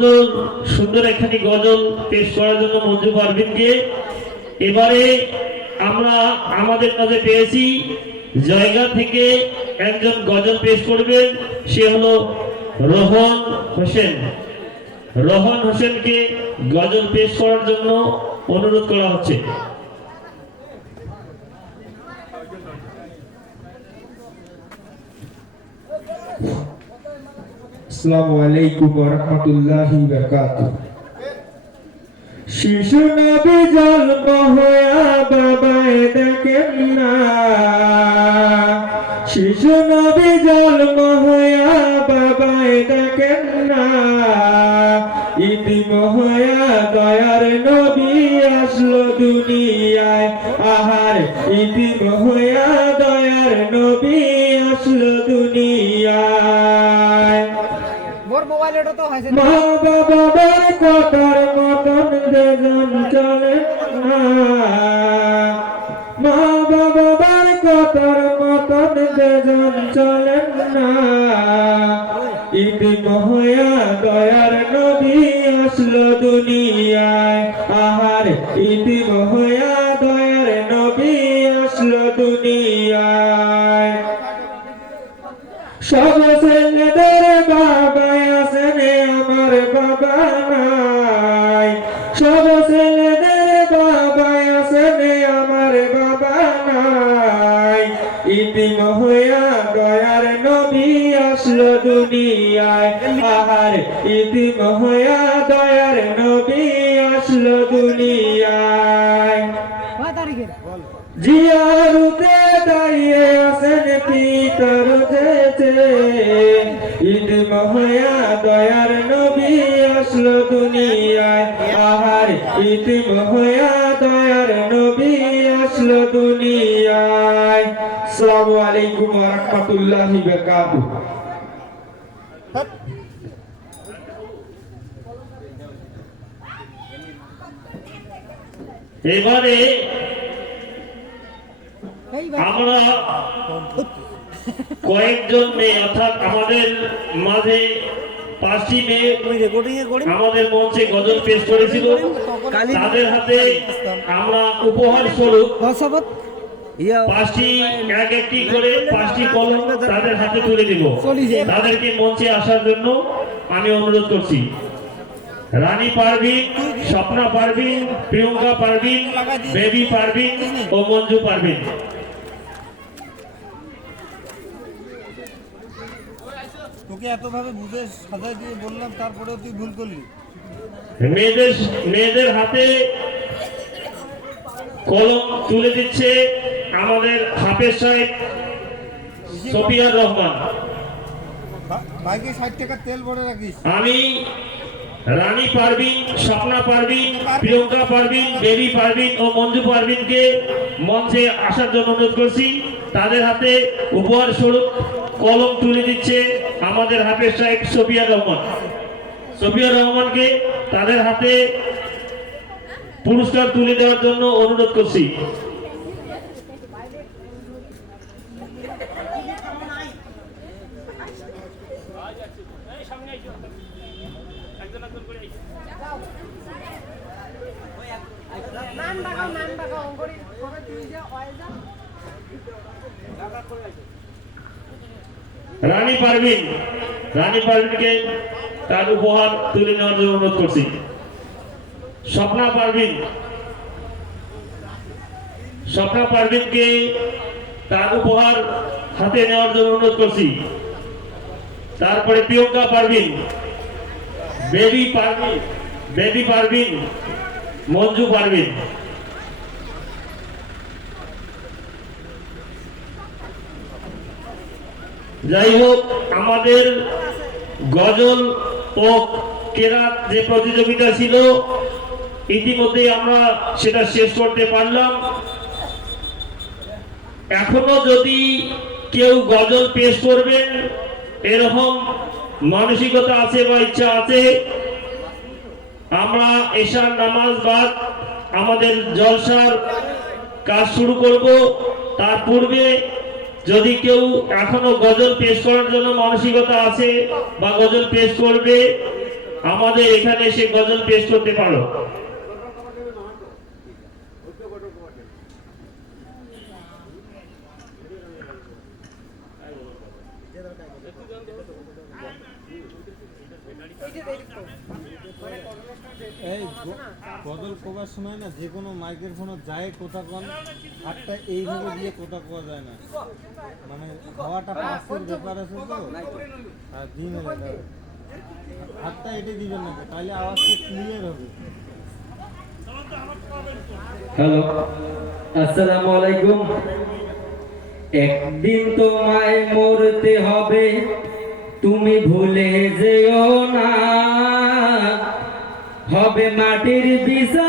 সুন্দর সুন্দর একখানি গজল পেশ করার জন্য মঞ্জু পারভিনকে এবারে আমরা আমাদের কাছে পেয়েছি জায়গা থেকে একজন গজল পেশ করবেন, সে হলো রোহন হোসেন। রোহন হোসেনকে গজল পেশ করার জন্য অনুরোধ করা হচ্ছে। আসসালামু আলাইকুম ওয়া রাহমাতুল্লাহি ওয়া বারাকাতুহু। শিশু নবী জন্ম হইয়া বাবায় দেখেন না, শিশু নবী জন্ম হইয়া বাবায় দেখেন না, ইতিম হইয়া দয়ার নবী আসলো দুনিয়ায়। আহার ইতিম হইয়া দয়ার নবী আসলো দুনিয়ায়। মা বাবার কথার মতন যেজন চলে না, মা বাবার কথার মতন যেজন চলে না, ইতিম হইয়া দয়ার নবী আসলো দুনিয়ায়। আহার ইতিম হইয়া দয়ার নবী আসলো দুনিয়ায়। সব ছেলেদের বাবাই আছেন, আমার বাবা নাই। সব ছেলেদের বাবাই আছেন, আমার বাবা নাই। ইতিম হইয়া দয়ার নবী আসলো দুনিয়ায়। আহার ইতিম হইয়া দয়ার নবী আসলো দুনিয়ায়। জিয়ারুতে দাঁড়িয়ে আছেন পিতার যেতে, ইতিম হইয়া দয়ার নবী আসলো দুনিয়ায়। আহার ইতিম হইয়া দয়ার নবী আসলো দুনিয়ায়। আসসালামু আলাইকুম ওয়া রাহমাতুল্লাহি ওয়া বারাকাতুহু। এবারে আমরা কয়েকজন মেয়ে অর্থাৎ আমাদের মাঝে 5টি মেয়ে আমাদের মঞ্চে গজল পেশ করেছিল, তাদের হাতে আমরা উপহার স্বরূপ 5টি এক একটি করে 5টি কলম তাদের হাতে তুলে দিব। তাদেরকে মঞ্চে আসার জন্য আমি অনুরোধ করছি। রানী পারভিন, স্বপ্না পারভিন, প্রিয়ঙ্কা পারভিন, বেবি পারভিন ও মঞ্জু পারভিন। তোকে এতভাবে বুঝে সাজাই দিয়ে বললাম, তারপরেও তুই ভুল করলি। মেয়েদের হাতে কলম তুলে দিচ্ছে আমাদের হাফেজ সাহেব সফিয়ার রহমান। বাইকে 60 টাকা তেল ভরে রাখিস। আমি রানী পারভিন, স্বপ্না পারভিন, প্রিয়ঙ্কা পারভিন, বেবি পারভিন ও মঞ্জু পারভিনকে মঞ্চে আসার জন্য অনুরোধ করছি। তাদের হাতে উপহার স্বরূপ কলম তুলে দিচ্ছে আমাদের হাফেজ সাহেব সফিয়ার রহমান। সফিয়ার রহমানকে তাদের হাতে পুরস্কার তুলে দেওয়ার জন্য অনুরোধ করছি। রানী পারভিনকে তার উপহার তুলে নেওয়ার জন্য অনুরোধ করছি। স্বপ্না পারভিনকে তার উপহার হাতে নেওয়ার জন্য অনুরোধ করছি। তারপরে প্রিয়ঙ্কা পারভিন, বেবি পারভিন, মঞ্জু পারভিন। যাই হোক, আমাদের গজল ও কেরাত যে প্রতিযোগিতা ছিল ইতিমধ্যে আমরা সেটা শেষ করতে পারলাম। এখনো যদি কেউ গজল পেশ করবেন এরকম মানসিকতা আছে বা ইচ্ছা আছে, আমরা এশার নামাজ বাদ আমাদের জলসার কাজ শুরু করব। তার পূর্বে যদি কেউ এখনো গজল পেশ করার জন্য মানসিকতা আছে বা গজল পেশ করবে, আমাদের এখানে এসে গজল পেশ করতে পারো। এই গজল কোবার সময় না যে কোনো মাইকের ফোনে যায় কোথা কোন হাতটা এইভাবে দিয়ে কোথা কোয়া যায় না, মানে হাওয়াটা পাসের ব্যাপার আছে তো, আর দিন হাতটা এটে দিবেন না, তাহলে আওয়াজটা ক্লিয়ার হবে। হ্যালো, আসসালামু আলাইকুম। একদিন তোমায় মরতে হবে, তুমি ভুলে যেও না, হবে মাটির বিছানা।